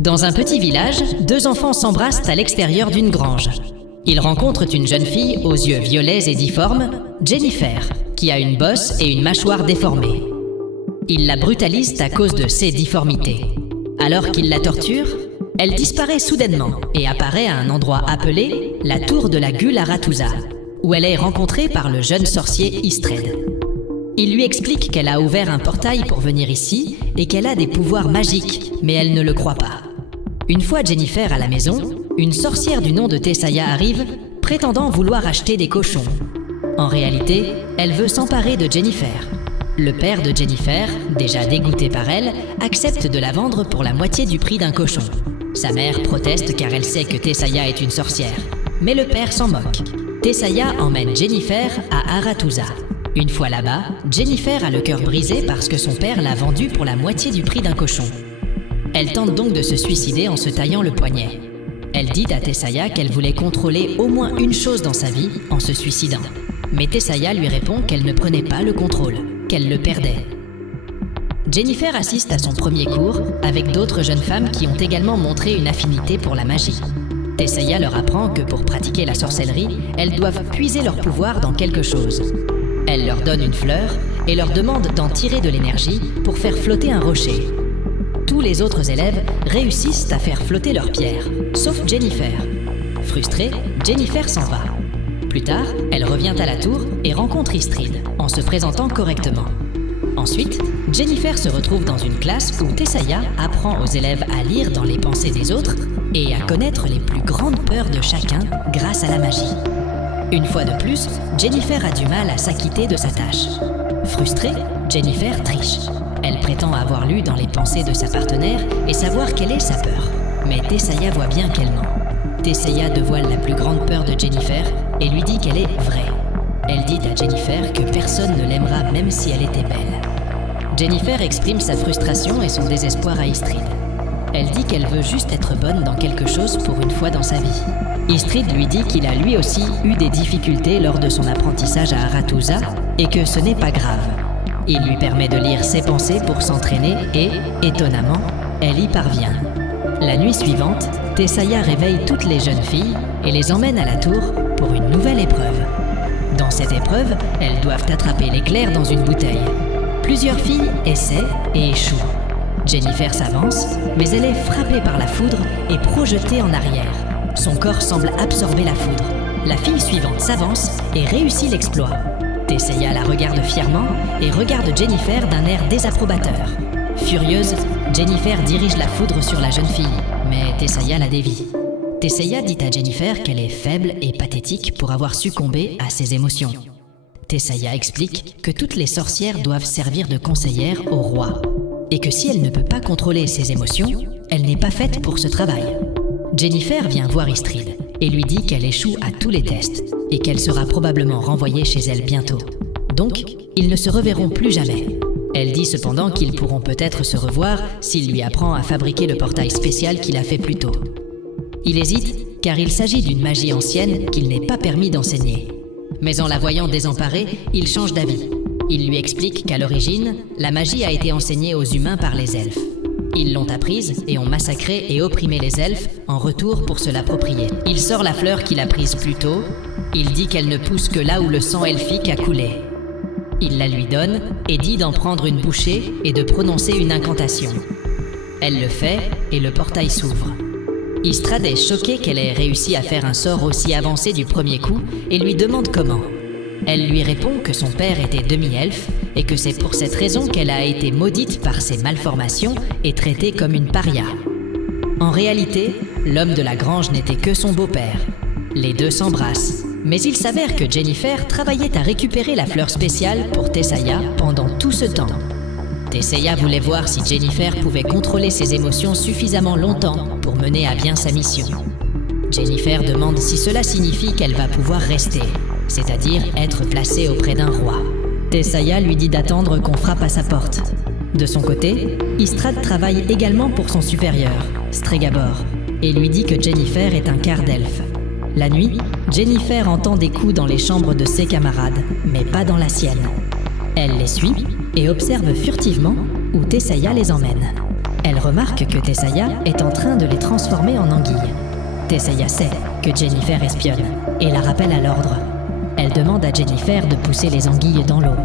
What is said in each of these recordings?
Dans un petit village, deux enfants s'embrassent à l'extérieur d'une grange. Ils rencontrent une jeune fille aux yeux violets et difformes, Jennifer, qui a une bosse et une mâchoire déformée. Ils la brutalisent à cause de ses difformités. Alors qu'ils la torturent, elle disparaît soudainement et apparaît à un endroit appelé la tour de la Gul Arathusa, où elle est rencontrée par le jeune sorcier Istred. Il lui explique qu'elle a ouvert un portail pour venir ici et qu'elle a des pouvoirs magiques, mais elle ne le croit pas. Une fois Jennifer à la maison, une sorcière du nom de Tessaya arrive, prétendant vouloir acheter des cochons. En réalité, elle veut s'emparer de Jennifer. Le père de Jennifer, déjà dégoûté par elle, accepte de la vendre pour la moitié du prix d'un cochon. Sa mère proteste car elle sait que Tessaya est une sorcière. Mais le père s'en moque. Tessaya emmène Jennifer à Arathusa. Une fois là-bas, Jennifer a le cœur brisé parce que son père l'a vendue pour la moitié du prix d'un cochon. Elle tente donc de se suicider en se taillant le poignet. Elle dit à Tessaya qu'elle voulait contrôler au moins une chose dans sa vie en se suicidant. Mais Tessaya lui répond qu'elle ne prenait pas le contrôle, qu'elle le perdait. Jennifer assiste à son premier cours avec d'autres jeunes femmes qui ont également montré une affinité pour la magie. Tessaya leur apprend que pour pratiquer la sorcellerie, elles doivent puiser leur pouvoir dans quelque chose. Elle leur donne une fleur et leur demande d'en tirer de l'énergie pour faire flotter un rocher. Tous les autres élèves réussissent à faire flotter leurs pierres, sauf Jennifer. Frustrée, Jennifer s'en va. Plus tard, elle revient à la tour et rencontre Istrid, en se présentant correctement. Ensuite, Jennifer se retrouve dans une classe où Tessaya apprend aux élèves à lire dans les pensées des autres et à connaître les plus grandes peurs de chacun grâce à la magie. Une fois de plus, Jennifer a du mal à s'acquitter de sa tâche. Frustrée, Jennifer triche. Elle prétend avoir lu dans les pensées de sa partenaire et savoir quelle est sa peur. Mais Tessaya voit bien qu'elle ment. Tessaya dévoile la plus grande peur de Jennifer et lui dit qu'elle est vraie. Elle dit à Jennifer que personne ne l'aimera même si elle était belle. Jennifer exprime sa frustration et son désespoir à Istrid. Elle dit qu'elle veut juste être bonne dans quelque chose pour une fois dans sa vie. Istrid lui dit qu'il a lui aussi eu des difficultés lors de son apprentissage à Arathusa et que ce n'est pas grave. Il lui permet de lire ses pensées pour s'entraîner et, étonnamment, elle y parvient. La nuit suivante, Tessaya réveille toutes les jeunes filles et les emmène à la tour pour une nouvelle épreuve. Dans cette épreuve, elles doivent attraper l'éclair dans une bouteille. Plusieurs filles essaient et échouent. Jennifer s'avance, mais elle est frappée par la foudre et projetée en arrière. Son corps semble absorber la foudre. La fille suivante s'avance et réussit l'exploit. Tessaya la regarde fièrement et regarde Jennifer d'un air désapprobateur. Furieuse, Jennifer dirige la foudre sur la jeune fille, mais Tessaya la dévie. Tessaya dit à Jennifer qu'elle est faible et pathétique pour avoir succombé à ses émotions. Tessaya explique que toutes les sorcières doivent servir de conseillères au roi, et que si elle ne peut pas contrôler ses émotions, elle n'est pas faite pour ce travail. Jennifer vient voir Istrid et lui dit qu'elle échoue à tous les tests et qu'elle sera probablement renvoyée chez elle bientôt. Donc, ils ne se reverront plus jamais. Elle dit cependant qu'ils pourront peut-être se revoir s'il lui apprend à fabriquer le portail spécial qu'il a fait plus tôt. Il hésite car il s'agit d'une magie ancienne qu'il n'est pas permis d'enseigner. Mais en la voyant désemparée, il change d'avis. Il lui explique qu'à l'origine, la magie a été enseignée aux humains par les elfes. Ils l'ont apprise et ont massacré et opprimé les elfes en retour pour se l'approprier. Il sort la fleur qu'il a prise plus tôt. Il dit qu'elle ne pousse que là où le sang elfique a coulé. Il la lui donne et dit d'en prendre une bouchée et de prononcer une incantation. Elle le fait et le portail s'ouvre. Istrid est choquée qu'elle ait réussi à faire un sort aussi avancé du premier coup et lui demande comment. Elle lui répond que son père était demi-elfe et que c'est pour cette raison qu'elle a été maudite par ses malformations et traitée comme une paria. En réalité, l'homme de la grange n'était que son beau-père. Les deux s'embrassent, mais il s'avère que Jennifer travaillait à récupérer la fleur spéciale pour Tessaya pendant tout ce temps. Tessaya voulait voir si Jennifer pouvait contrôler ses émotions suffisamment longtemps pour mener à bien sa mission. Jennifer demande si cela signifie qu'elle va pouvoir rester, c'est-à-dire être placée auprès d'un roi. Tessaya lui dit d'attendre qu'on frappe à sa porte. De son côté, Istrid travaille également pour son supérieur, Stregabor, et lui dit que Jennifer est un quart d'elfe. La nuit, Jennifer entend des coups dans les chambres de ses camarades, mais pas dans la sienne. Elle les suit et observe furtivement où Tessaya les emmène. Elle remarque que Tessaya est en train de les transformer en anguilles. Tessaya sait que Jennifer espionne et la rappelle à l'ordre. Elle demande à Jennifer de pousser les anguilles dans l'eau.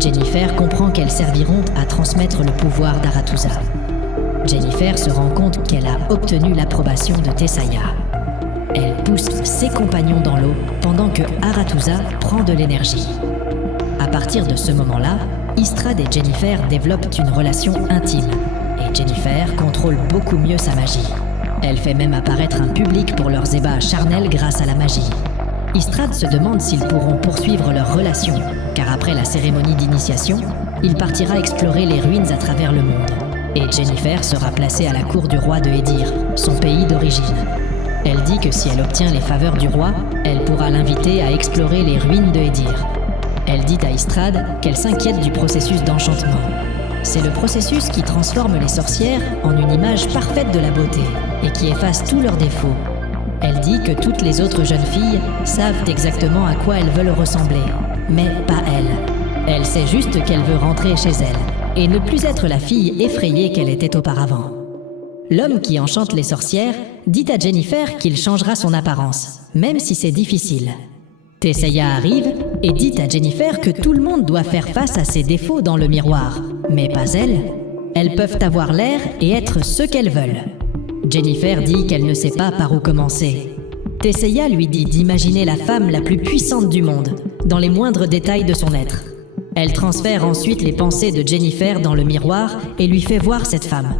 Jennifer comprend qu'elles serviront à transmettre le pouvoir d'Arathusa. Jennifer se rend compte qu'elle a obtenu l'approbation de Tessaya. Elle pousse ses compagnons dans l'eau pendant que Arathusa prend de l'énergie. À partir de ce moment-là, Istrad et Jennifer développent une relation intime et Jennifer contrôle beaucoup mieux sa magie. Elle fait même apparaître un public pour leurs ébats charnels grâce à la magie. Istrad se demande s'ils pourront poursuivre leur relation, car après la cérémonie d'initiation, il partira explorer les ruines à travers le monde. Et Jennifer sera placée à la cour du roi de Edir, son pays d'origine. Elle dit que si elle obtient les faveurs du roi, elle pourra l'inviter à explorer les ruines de Edir. Elle dit à Istrad qu'elle s'inquiète du processus d'enchantement. C'est le processus qui transforme les sorcières en une image parfaite de la beauté et qui efface tous leurs défauts. Elle dit que toutes les autres jeunes filles savent exactement à quoi elles veulent ressembler, mais pas elle. Elle sait juste qu'elle veut rentrer chez elle et ne plus être la fille effrayée qu'elle était auparavant. L'homme qui enchante les sorcières dit à Jennifer qu'il changera son apparence, même si c'est difficile. Tessaya arrive et dit à Jennifer que tout le monde doit faire face à ses défauts dans le miroir, mais pas elles. Elles peuvent avoir l'air et être ce qu'elles veulent. Jennifer dit qu'elle ne sait pas par où commencer. Tessaya lui dit d'imaginer la femme la plus puissante du monde, dans les moindres détails de son être. Elle transfère ensuite les pensées de Jennifer dans le miroir et lui fait voir cette femme.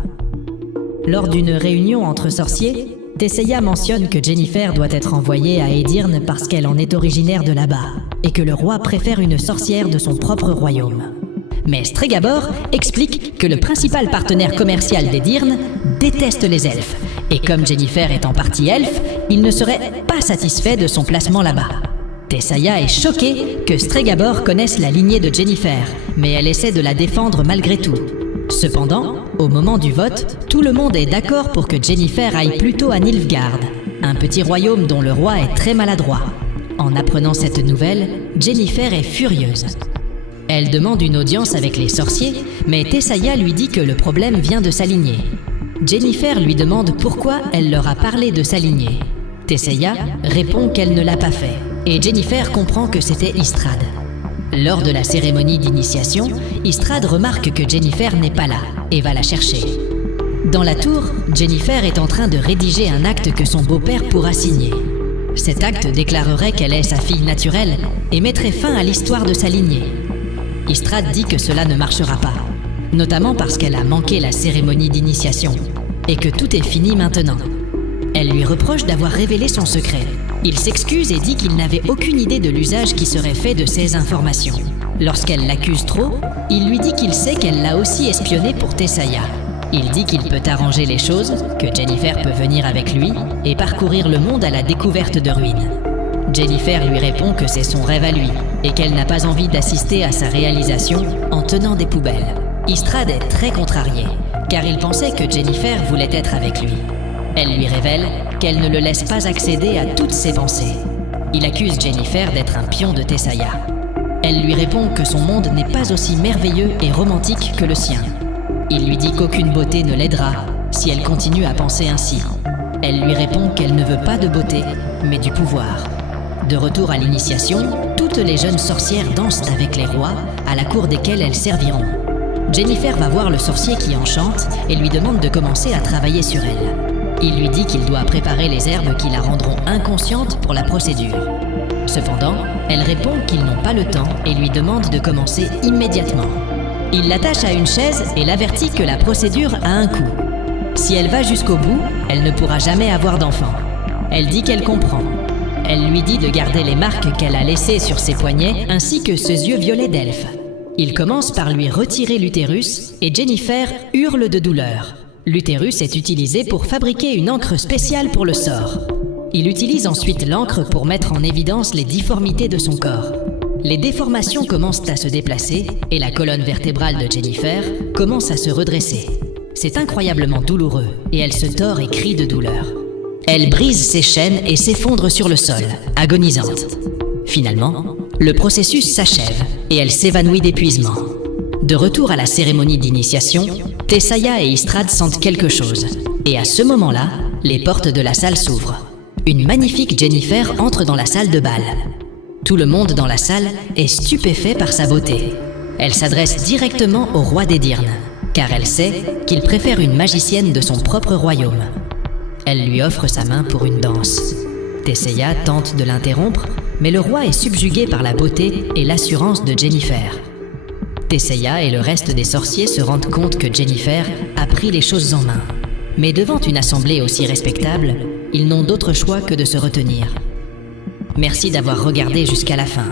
Lors d'une réunion entre sorciers, Tessaya mentionne que Jennifer doit être envoyée à Edirne parce qu'elle en est originaire de là-bas, et que le roi préfère une sorcière de son propre royaume. Mais Stregabor explique que le principal partenaire commercial d'Edirne déteste les elfes, et comme Jennifer est en partie elfe, il ne serait pas satisfait de son placement là-bas. Tessaya est choquée que Stregabor connaisse la lignée de Jennifer, mais elle essaie de la défendre malgré tout. Cependant, au moment du vote, tout le monde est d'accord pour que Jennifer aille plutôt à Nilfgaard, un petit royaume dont le roi est très maladroit. En apprenant cette nouvelle, Jennifer est furieuse. Elle demande une audience avec les sorciers, mais Tessaya lui dit que le problème vient de sa lignée. Jennifer lui demande pourquoi elle leur a parlé de sa lignée. Tessaya répond qu'elle ne l'a pas fait, et Jennifer comprend que c'était Istrad. Lors de la cérémonie d'initiation, Istrad remarque que Jennifer n'est pas là et va la chercher. Dans la tour, Jennifer est en train de rédiger un acte que son beau-père pourra signer. Cet acte déclarerait qu'elle est sa fille naturelle et mettrait fin à l'histoire de sa lignée. Istrad dit que cela ne marchera pas, notamment parce qu'elle a manqué la cérémonie d'initiation et que tout est fini maintenant. Elle lui reproche d'avoir révélé son secret. Il s'excuse et dit qu'il n'avait aucune idée de l'usage qui serait fait de ces informations. Lorsqu'elle l'accuse trop, il lui dit qu'il sait qu'elle l'a aussi espionné pour Tessaya. Il dit qu'il peut arranger les choses, que Jennifer peut venir avec lui et parcourir le monde à la découverte de ruines. Jennifer lui répond que c'est son rêve à lui et qu'elle n'a pas envie d'assister à sa réalisation en tenant des poubelles. Istrad est très contrarié, car il pensait que Jennifer voulait être avec lui. Elle lui révèle qu'elle ne le laisse pas accéder à toutes ses pensées. Il accuse Jennifer d'être un pion de Tessaya. Elle lui répond que son monde n'est pas aussi merveilleux et romantique que le sien. Il lui dit qu'aucune beauté ne l'aidera si elle continue à penser ainsi. Elle lui répond qu'elle ne veut pas de beauté, mais du pouvoir. De retour à l'initiation, toutes les jeunes sorcières dansent avec les rois, à la cour desquels elles serviront. Jennifer va voir le sorcier qui enchante et lui demande de commencer à travailler sur elle. Il lui dit qu'il doit préparer les herbes qui la rendront inconsciente pour la procédure. Cependant, elle répond qu'ils n'ont pas le temps et lui demande de commencer immédiatement. Il l'attache à une chaise et l'avertit que la procédure a un coût. Si elle va jusqu'au bout, elle ne pourra jamais avoir d'enfant. Elle dit qu'elle comprend. Elle lui dit de garder les marques qu'elle a laissées sur ses poignets ainsi que ses yeux violets d'elfe. Il commence par lui retirer l'utérus et Jennifer hurle de douleur. L'utérus est utilisé pour fabriquer une encre spéciale pour le sort. Il utilise ensuite l'encre pour mettre en évidence les difformités de son corps. Les déformations commencent à se déplacer et la colonne vertébrale de Jennifer commence à se redresser. C'est incroyablement douloureux et elle se tord et crie de douleur. Elle brise ses chaînes et s'effondre sur le sol, agonisante. Finalement, le processus s'achève et elle s'évanouit d'épuisement. De retour à la cérémonie d'initiation, Tessaya et Istrad sentent quelque chose. Et à ce moment-là, les portes de la salle s'ouvrent. Une magnifique Jennifer entre dans la salle de bal. Tout le monde dans la salle est stupéfait par sa beauté. Elle s'adresse directement au roi d'Edirne, car elle sait qu'il préfère une magicienne de son propre royaume. Elle lui offre sa main pour une danse. Tessaya tente de l'interrompre, mais le roi est subjugué par la beauté et l'assurance de Jennifer. Tessaya et le reste des sorciers se rendent compte que Jennifer a pris les choses en main. Mais devant une assemblée aussi respectable, ils n'ont d'autre choix que de se retenir. Merci d'avoir regardé jusqu'à la fin.